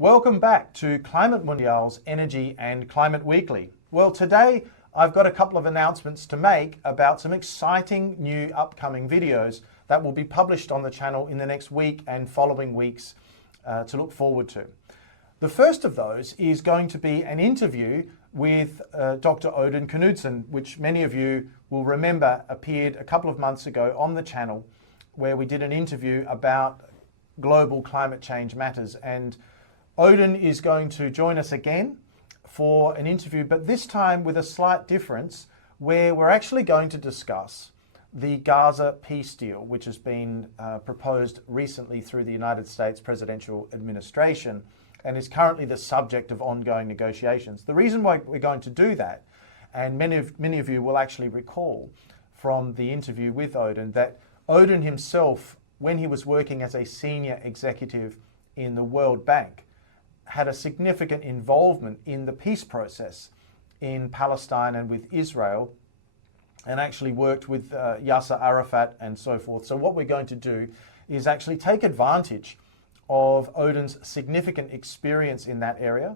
Welcome back to Climate Mundial's Energy and Climate Weekly. Well, today I've got a couple of announcements to make about some exciting new upcoming videos that will be published on the channel in the next week and following weeks to look forward to. The first of those is going to be an interview with Dr. Odin Knudsen, which many of you will remember appeared a couple of months ago on the channel, where we did an interview about global climate change matters. And Odin is going to join us again for an interview, but this time with a slight difference, where we're actually going to discuss the Gaza peace deal, which has been proposed recently through the United States presidential administration and is currently the subject of ongoing negotiations. The reason why we're going to do that, and many of you will actually recall from the interview with Odin, that Odin himself, when he was working as a senior executive in the World Bank, had a significant involvement in the peace process in Palestine and with Israel, and actually worked with Yasser Arafat and so forth. So what we're going to do is actually take advantage of Odin's significant experience in that area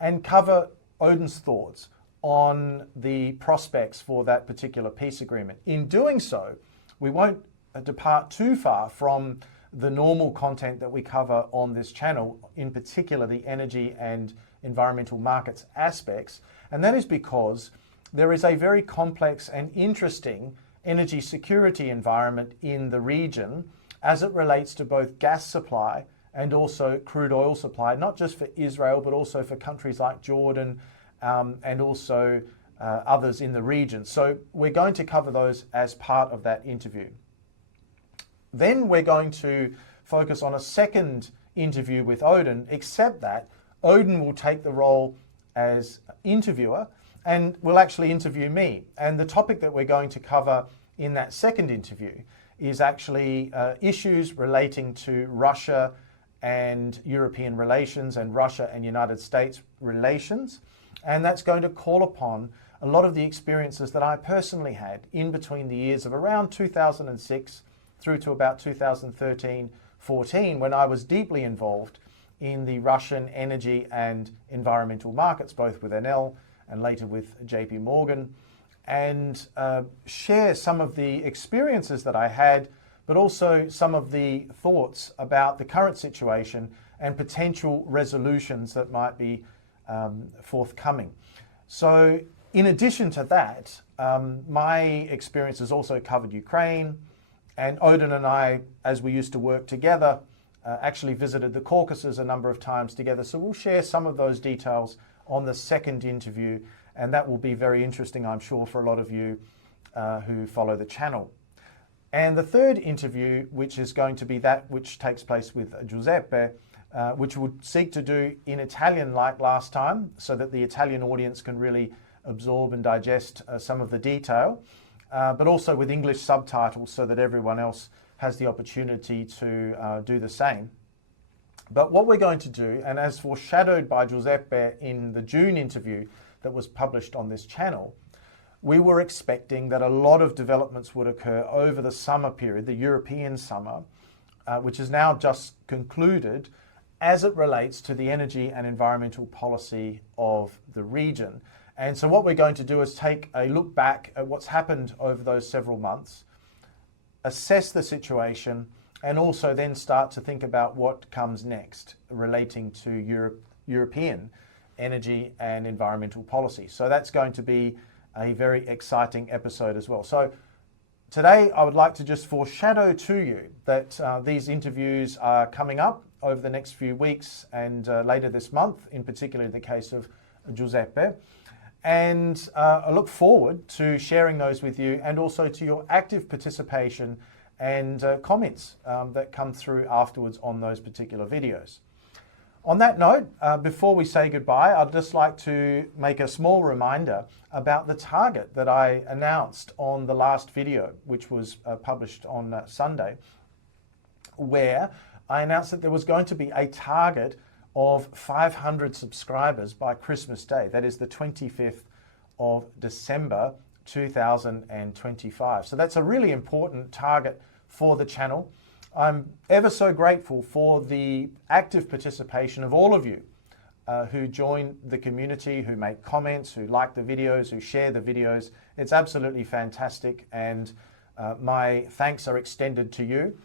and cover Odin's thoughts on the prospects for that particular peace agreement. In doing so, we won't depart too far from the normal content that we cover on this channel, in particular the energy and environmental markets aspects. And that is because there is a very complex and interesting energy security environment in the region as it relates to both gas supply and also crude oil supply, not just for Israel, but also for countries like Jordan and also others in the region. So we're going to cover those as part of that interview. Then we're going to focus on a second interview with Odin, except that Odin will take the role as interviewer and will actually interview me. And the topic that we're going to cover in that second interview is actually issues relating to Russia and European relations and Russia and United States relations. And that's going to call upon a lot of the experiences that I personally had in between the years of around 2006 through to about 2013-14, when I was deeply involved in the Russian energy and environmental markets, both with Enel and later with J.P. Morgan, and share some of the experiences that I had, but also some of the thoughts about the current situation and potential resolutions that might be forthcoming. So in addition to that, my experiences also covered Ukraine, and Odin and I, as we used to work together, actually visited the Caucasus a number of times together. So we'll share some of those details on the second interview, and that will be very interesting, I'm sure, for a lot of you who follow the channel. And the third interview, which is going to be that which takes place with Giuseppe, which we'll seek to do in Italian like last time, so that the Italian audience can really absorb and digest some of the detail, but also with English subtitles so that everyone else has the opportunity to do the same. But what we're going to do, and as foreshadowed by Giuseppe in the June interview that was published on this channel, we were expecting that a lot of developments would occur over the summer period, the European summer, which is now just concluded, as it relates to the energy and environmental policy of the region. And so what we're going to do is take a look back at what's happened over those several months, assess the situation, and also then start to think about what comes next relating to European energy and environmental policy. So that's going to be a very exciting episode as well. So today I would like to just foreshadow to you that these interviews are coming up over the next few weeks and later this month, in particular in the case of Giuseppe. And I look forward to sharing those with you, and also to your active participation and comments that come through afterwards on those particular videos. On that note, before we say goodbye, I'd just like to make a small reminder about the target that I announced on the last video, which was published on Sunday, where I announced that there was going to be a target of 500 subscribers by Christmas Day. That is the 25th of December 2025. So that's a really important target for the channel. I'm ever so grateful for the active participation of all of you who join the community, who make comments, who like the videos, who share the videos. It's absolutely fantastic, and my thanks are extended to you.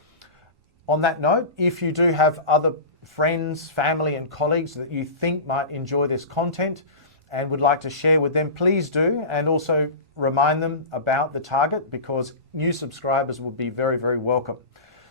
On that note, if you do have other friends, family and colleagues that you think might enjoy this content and would like to share with them, please do, and also remind them about the target, because new subscribers will be very, very welcome.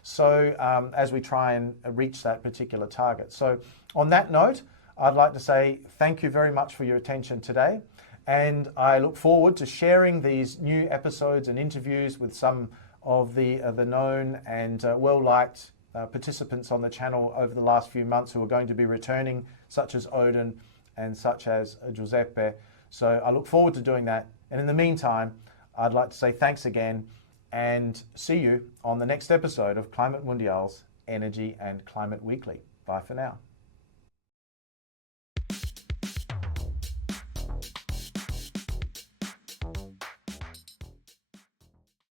So as we try and reach that particular target. So on that note, I'd like to say thank you very much for your attention today, and I look forward to sharing these new episodes and interviews with some of the known and well-liked participants on the channel over the last few months who are going to be returning, such as Odin and such as Giuseppe. So I look forward to doing that. And in the meantime, I'd like to say thanks again and see you on the next episode of Climate Mundial's Energy and Climate Weekly. Bye for now.